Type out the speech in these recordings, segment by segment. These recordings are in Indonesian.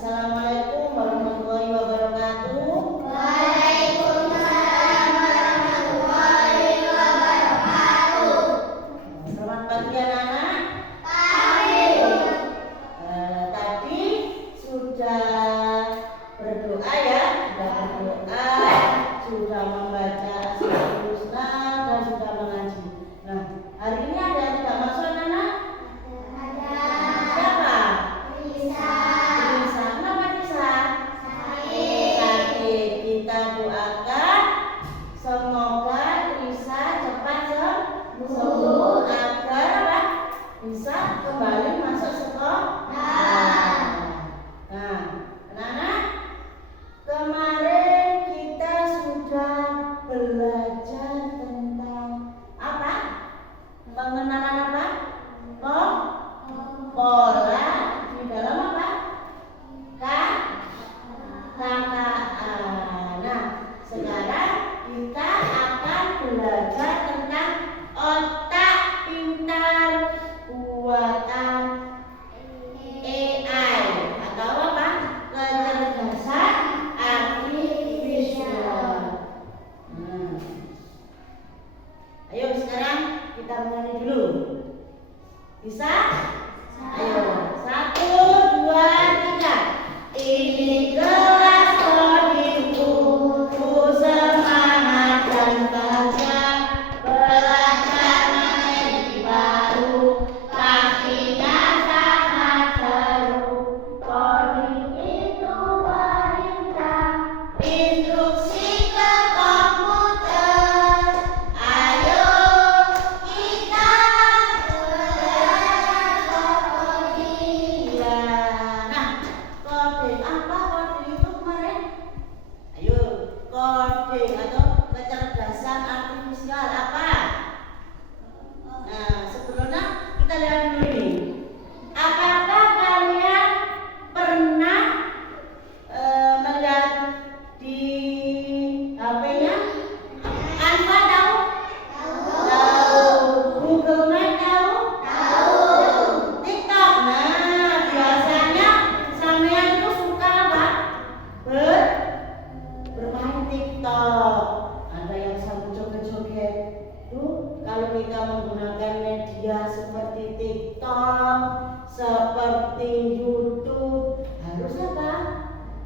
Assalamualaikum warahmatullahi wabarakatuh. Waalaikumsalam warahmatullahi wabarakatuh. Selamat pagi anak-anak. Pagi. Tadi sudah berdoa ya, sudah membaca Asmaul Husna dan sudah mengaji. Nah, hari ini ada yang tidak masuk anak-anak? Ada. Siapa? Risa. Risa. Kenapa Risa? Sakit. Sakit. Kita doakan semoga Risa cepat sembuh agar apa? Bisa kembali masuk sekolah. Nah, anak-anak, kemarin kita sudah belajar tentang apa? Pengenalan apa? Pola di dalam apa? KKA. Nah, sekarang kita akan belajar tentang otak pintar buatan AI atau apa? Kecerdasan artifisial. Ayo sekarang kita menyanyi dulu. Bisa? Ayo, 1, 2, 3. Ini kelas kodinku, ku semangat dan bangga. Belajar menjadi baru, pastinya sangat seru. Coding itu perintah, instruksi ke komputer. Ayo kita belajar coding. Nah, coding apa coding itu kemarin? Ayo, coding atau kecerdasan artifisial apa? Nah, sebelumnya kita lihat dulu ini. Apakah kalian pernah melihat di HP-nya? Canva tahu? Tahu. Google Map tahu? TikTok. Nah, biasanya sampean itu suka apa? Bermain TikTok. Ada yang sambil joget-joget. Tuh, kalau kita menggunakan media seperti TikTok, seperti YouTube, harus apa?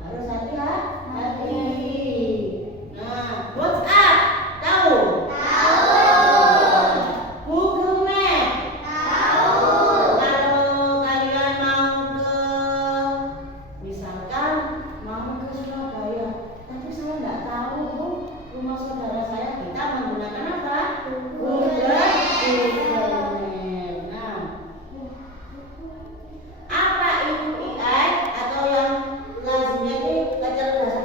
Harus hati-hati. Nah, WhatsApp tahu? Google Map kalau kalian mau misalkan mau ke Surabaya, tapi saya nggak tahu Bu, rumah saudara saya, kita menggunakan apa? Google Map. Nah, apa itu AI atau yang lazimnya ini kecerdasan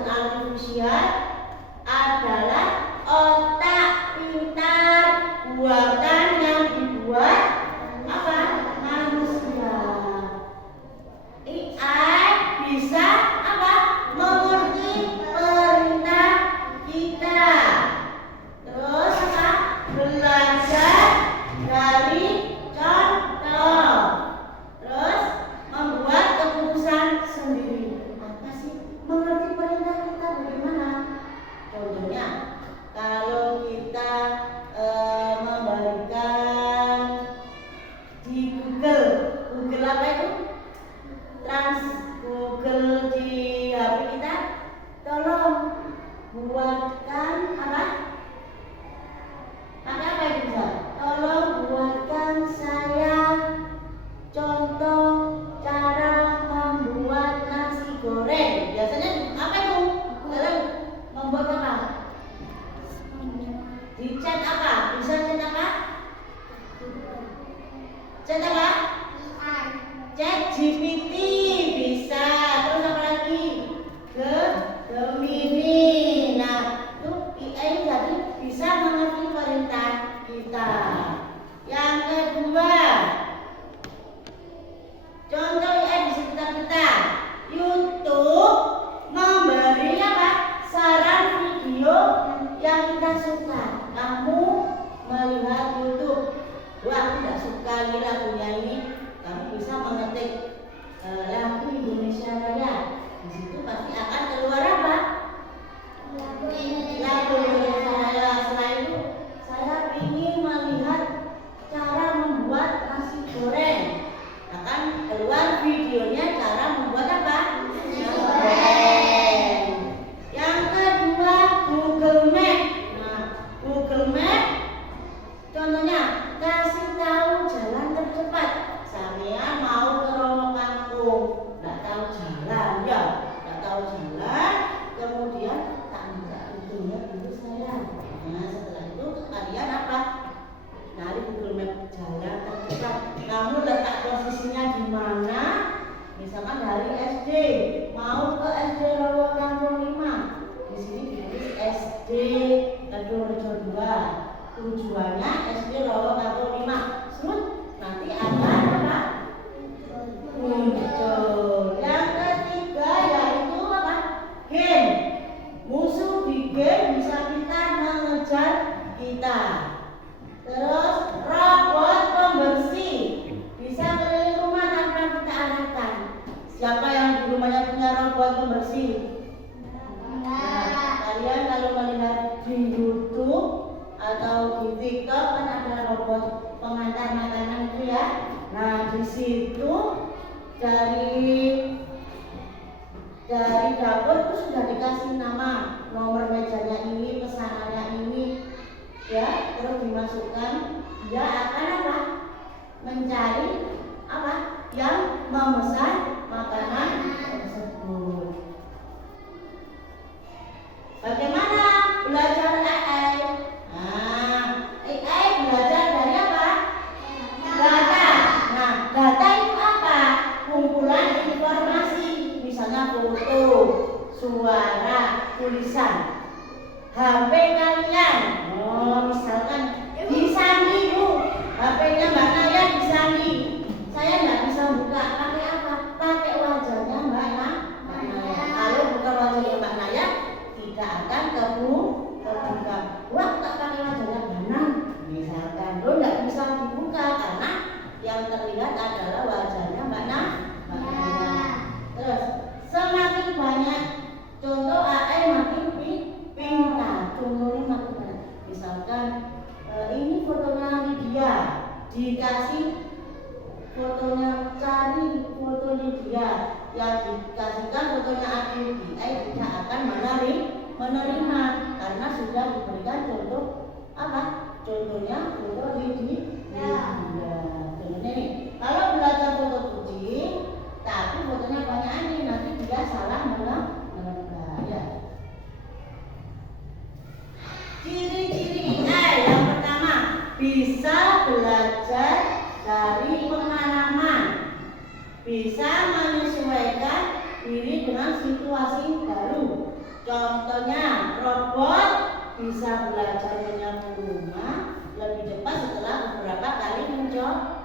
cepat. Kamu letak posisinya di mana? Misalkan dari SD mau ke SD Rawa Kampung 5. Di sini ditulis SD Tedorejo 2. Tujuannya SD Rawa Kampung 5. Semut nanti akan apa? Muncul. Yang ketiga yaitu apa? Game. Musuh di game bisa kita mengejar kita. Terus robot pembersih bisa keliling rumah tanpa kita arahkan. Siapa yang di rumahnya punya robot pembersih? Nah, kalian kalau melihat di YouTube atau di TikTok kan ada robot pengantar makanan itu ya. Nah di situ dari dapur itu sudah dikasih nama, nomor mejanya ini, pesanannya ini, ya, terus dimasukkan. Dia akan apa? Mencari apa? Yang memesan makanan tersebut. Bagaimana belajar AI? Nah, AI belajar dari apa? Data. Nah, data itu apa? Kumpulan informasi, misalnya foto, suara, tulisan. HP kalian, misalkan disandi bu, HP-nya Mbak Naya disandi. Saya nggak bisa buka, pakai apa? Pakai wajahnya Mbak Naya. Kalau bukan wajahnya Mbak Naya, tidak akan terbuka. Wah, tak pakai wajahnya Bana, misalkan, lo nggak bisa dibuka karena yang terlihat adalah wajahnya Mbak Naya. Terus semakin banyak contoh AI makin pintar. Contohnya makin banyak. Misalkan ini fotonya Lydia, dikasih fotonya, cari foto Lydia, yang dikasihkan fotonya Adi, AI tidak akan menerima karena sudah diberikan contoh apa? Contohnya foto Lydia. Contohnya nih, kalau belajar foto kucing tapi fotonya banyak ini, nanti dia salah menebak ya. Ciri-ciri AI yang pertama, bisa belajar dari pengalaman, bisa menyesuaikan diri dengan situasi baru. Contohnya robot bisa belajar menyapu rumah lebih cepat setelah beberapa kali mencoba.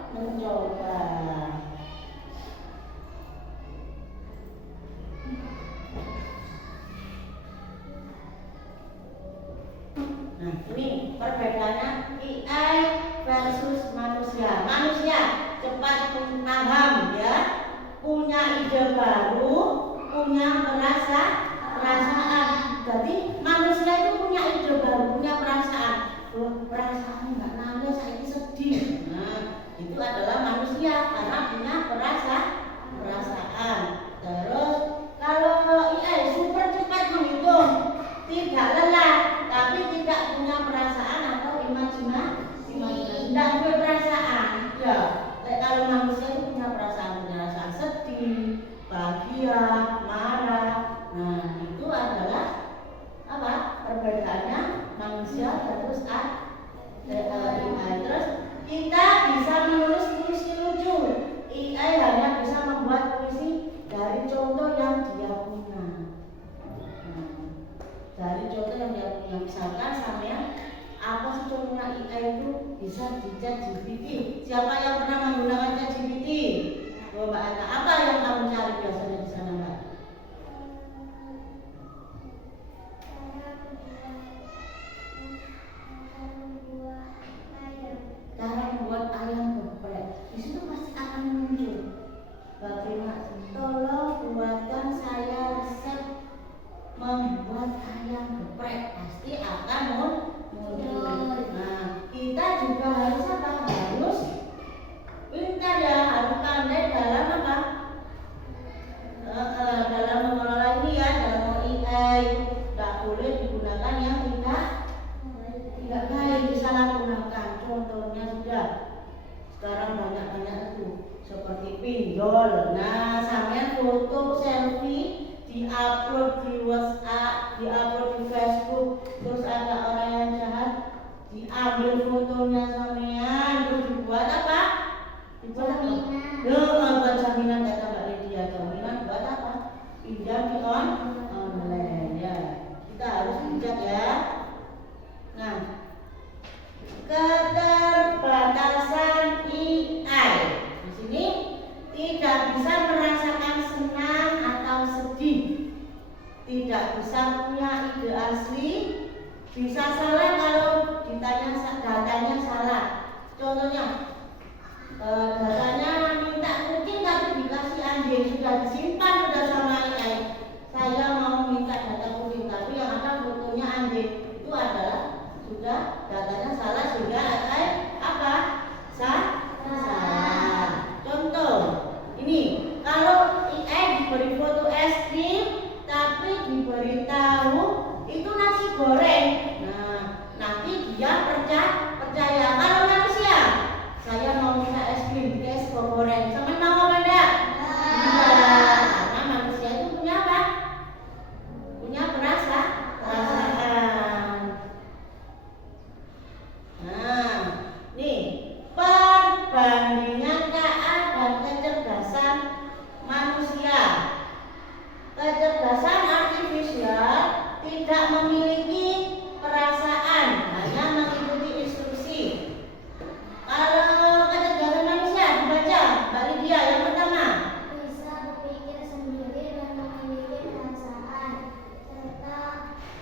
Nah, ini perbedaannya AI versus manusia. Manusia cepat paham ya, punya ide baru, punya perasaan. Jadi manusia itu punya ide baru, punya perasaan. Perasaan Mbak Naya saya ini sedih. Nah, itu adalah manusia karena punya perasaan. Terus kalau AI super cepat menghitung, tidak lelah, tapi tidak punya perasaan atau imajinasi, tidak punya perasaan. Ya, kalau manusia itu punya perasaan sedih, bahagia, marah. Nah, itu adalah apa? Perbedaannya manusia versus AI. Terus kita bisa menulis puisi lucu. AI hanya bisa membuat puisi dari contoh yang dia punya. Dari contoh yang dia punya, misalkan sampean apa sih contohnya AI itu bisa di ChatGPT. Siapa yang pernah menggunakan ChatGPT? Mbak Ata, apa yang kamu cari biasanya di sana, Mbak? Cara membuat ayam geprek. Di situ pasti akan muncul. Bagaimana? Tolong buatkan saya resep membuat ayam geprek. Pasti akan muncul. Nah, kita juga harus apa? Harus pintar ya, harus pandai dalam apa? Dalam mengelola ini ya, dalam AI. Tidak boleh digunakan yang tidak baik, disalahgunakan. Contohnya sudah sekarang banyak itu seperti pinjol. Nah, sampean foto selfie diupload di WhatsApp, diupload di Facebook, terus ada orang yang jahat diambil fotonya sampean, terus dibuat apa? bisa punya ide asli, bisa salah kalau ditanya datanya salah. Contohnya datanya minta kucing tapi dikasih anjing, sudah disimpan sudah sama AI. Saya mau minta data kucing tapi yang ada fotonya anjing, itu adalah sudah datanya salah sehingga AI apa? Salah. Contoh ini, kalau AI diberi foto es krim tapi diberitahu itu nasi goreng, nah nanti dia percaya. Kalau manusia, saya mau minta es krim, es goreng, sama mau apa enggak? Karena manusia itu punya apa? Punya perasaan. Nah, nih perbandingan KA dan kecerdasan manusia. Kecerdasan artifisial tidak memiliki perasaan, hanya mengikuti instruksi. Kalau kecerdasan manusia dibaca, Mbak Lydia yang pertama. Bisa berpikir sendiri dan memiliki perasaan serta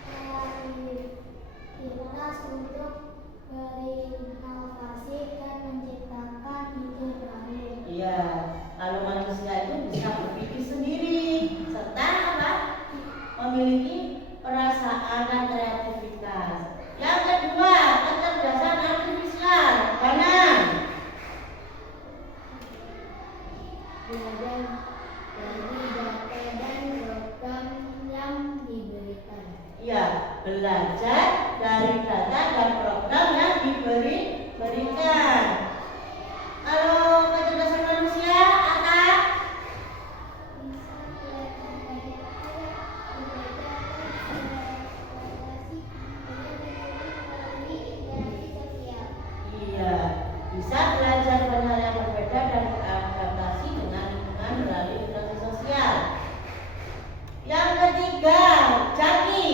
kreativitas untuk berinovasi dan menciptakan ide baru. Iya, kalau manusia itu bisa berpikir sendiri serta apa? Memiliki perasaan dan kreativitas. Yang kedua, kecerdasan artifisial. Kanan. Belajar dari data dan program yang diberikan. Iya, belajar dari data dan program yang diberikan. Kalau kecerdasan manusia apa? Bisa belajar dari data, belajar beradaptasi melalui interaksi sosial. Iya, bisa belajar banyak yang berbeda dan beradaptasi dengan lingkungan melalui interaksi sosial. Yang ketiga, Jaki.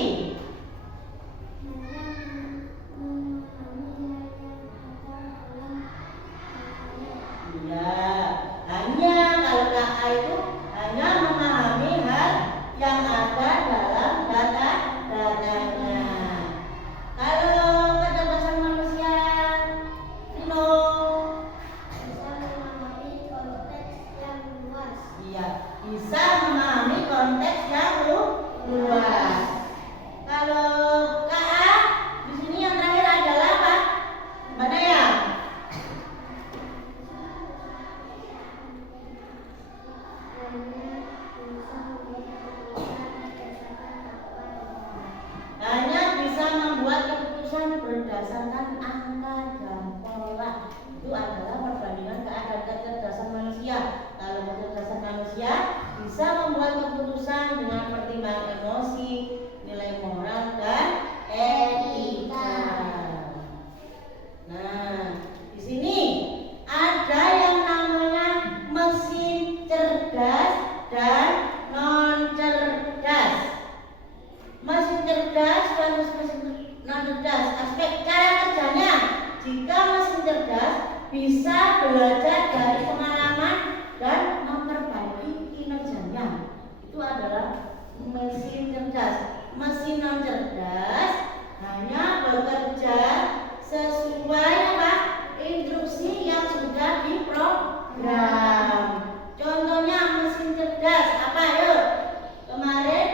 Iya, hanya kalau KA itu hanya memahami hal yang ada dalam datanya. Kalau kecerdasan manusia, Rino. Bisa memahami konteks yang luas. Iya, bisa memahami konteks yang luas. Kalau KA di sini yang terakhir adalah apa? Mbak Naya. Hanya bisa membuat keputusan berdasarkan angka dan pola. Itu adalah perbandingan KA dan kecerdasan manusia. Kalau kecerdasan manusia bisa membuat keputusan dengan pertimbangan emosi, nilai moral dan etika. Nah, di sini ada yang namanya mesin cerdas dan non cerdas. Mesin cerdas versus mesin non cerdas. Aspek cara kerjanya, jika mesin cerdas bisa belajar dari pengalaman dan memperbaiki kinerjanya, itu adalah mesin cerdas. Mesin non cerdas hanya bekerja sesuai apa? Instruksi yang sudah diprogram. Contohnya mesin cerdas apa? Yuk, kemarin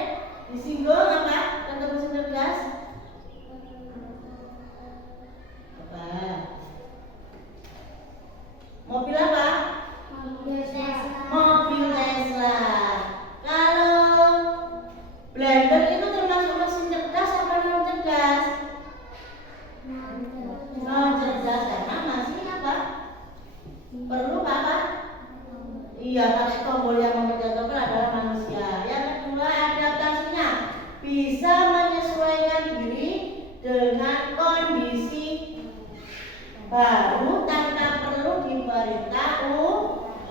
disinggung apa? Contoh mesin cerdas apa? Mobil apa? Mobil Tesla. Kalau blender itu termasuk mesin cerdas apa non cerdas? Non cerdas karena masih apa? Perlu apa? Iya, pakai tombol yang memecah tombol adalah manusia. Yang kedua, adaptasinya bisa menyesuaikan diri dengan kondisi baru tanpa perlu diberitahu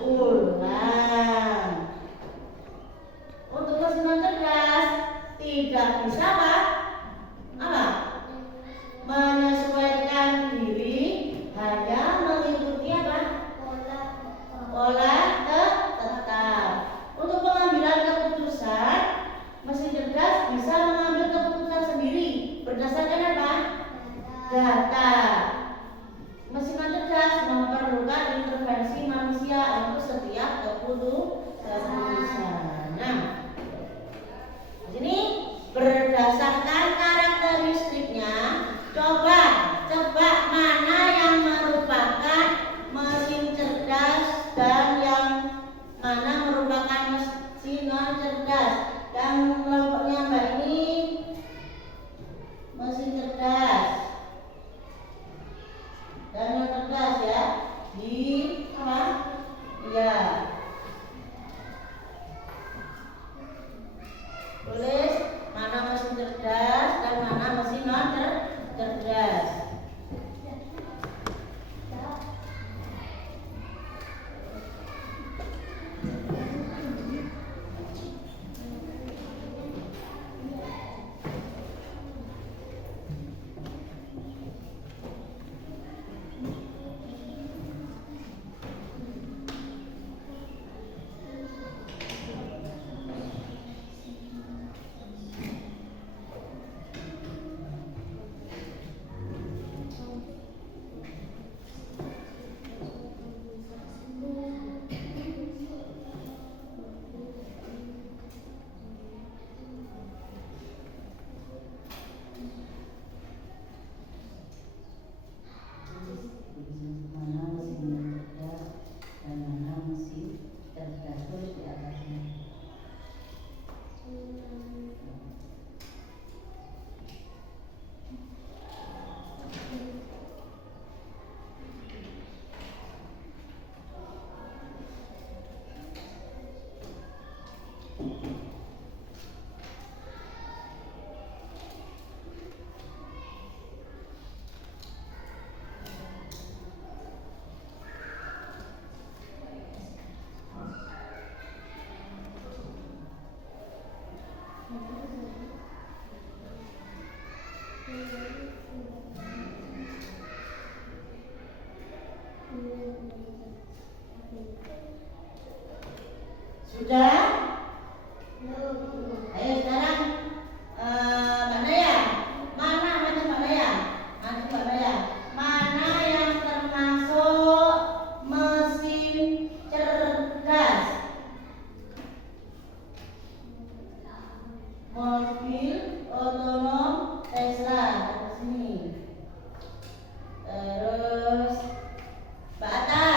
ulang. Untuk mesin non cerdas tidak bisa apa? Menyesuaikan diri, hanya mengikuti apa? Pola tetap. Untuk pengambilan keputusan, mesin cerdas bisa mengambil tulisan. Nah, di sini berdasarkan karakteristiknya, coba tebak mana yang merupakan mesin cerdas dan yang mana merupakan mesin non cerdas. Yang kelompoknya Mbak ini mesin cerdas dan non cerdas ya. Di apa? Ya. Tulis mana mesin cerdas dan mana mesin non cerdas. Mana mesin cerdas dan mana mesin cerdas, tulis di atasnya. Sudah? Ayo sekarang Mbak Naya. Mana maju Mbak Naya? Maju Mbak Naya. Mana yang termasuk mesin cerdas? Mobil otonom Tesla di sini. Terus Mbak Atta,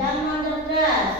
yang non cerdas.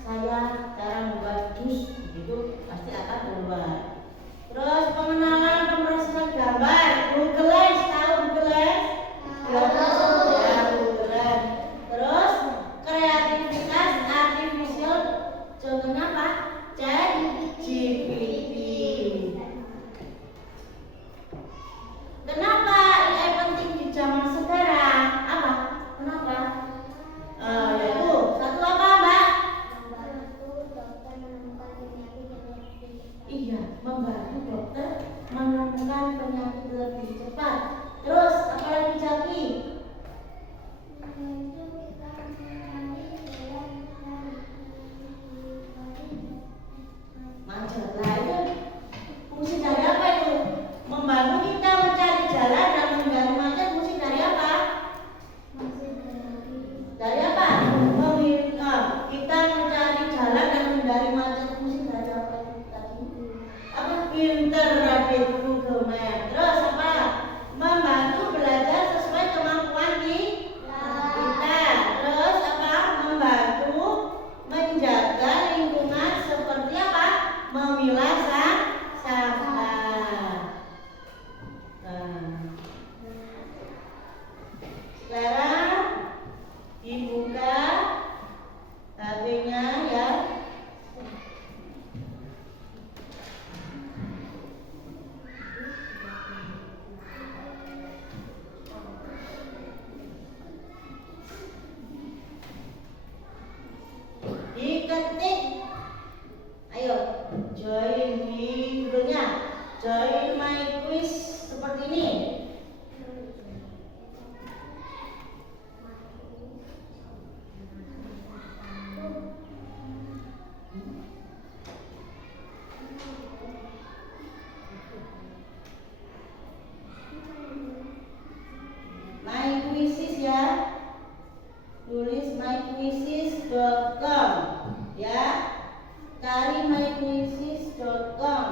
saya cara membuat jus itu pasti akan keluar. Terus pengenalan pemrosesan gambar, Google Lens, tahu Google Lens? Ya, Google Lens. Terus kreativitas artificial, contohnya apa? ChatGPT. Kenapa AI penting di zaman sekarang? Apa? Kenapa? Yaitu satu apa, Mbak? Iya, membantu dokter menemukan penyakit lebih cepat. Terus apa lagi, Jaki? Macet lah itu. Fungsi dari apa itu? Membantu kita mencari jalan dan menghindari macet. Fungsi dari apa? Dari apa? Kita mencari jalan dan menghindari macet. Fungsi dari apa itu tadi? Apa? Interactive Google Maps. Terus apa? Membantu belajar sesuai kemampuan kita. Terus apa? Membantu menjaga lingkungan seperti apa? Memilah sampah. Sekarang dibuka HP-nya ya. Diketik. Ayo, join di Google-nya. Join my quiz seperti ini. My quizzes ya. Tulis myquizzes.com ya. Cari myquizzes.com.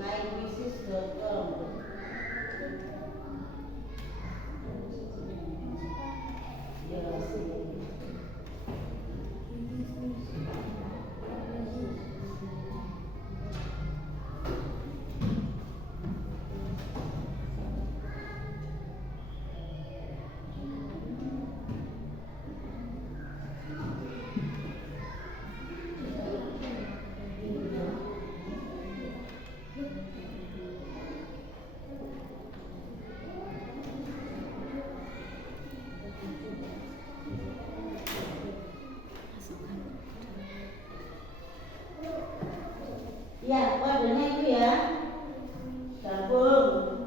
myquizzes.com. Ya, kodenya itu ya. Gabung.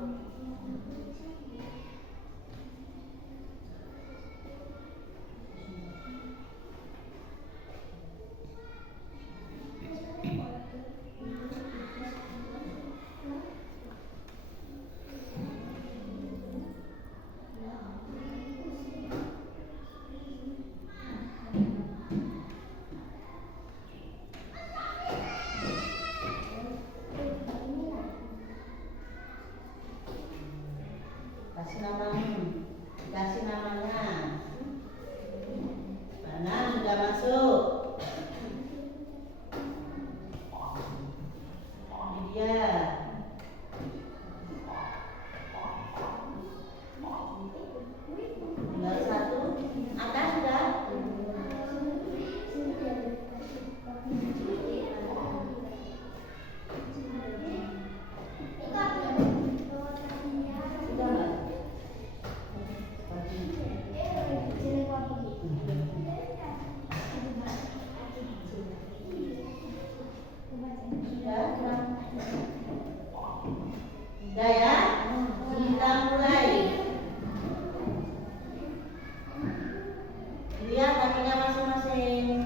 Kasih namanya. Mana sudah masuk? Ini dia. Tinggal satu. Atas sudah. Sudah ya? Kita mulai. Lihat kakinya masing-masing.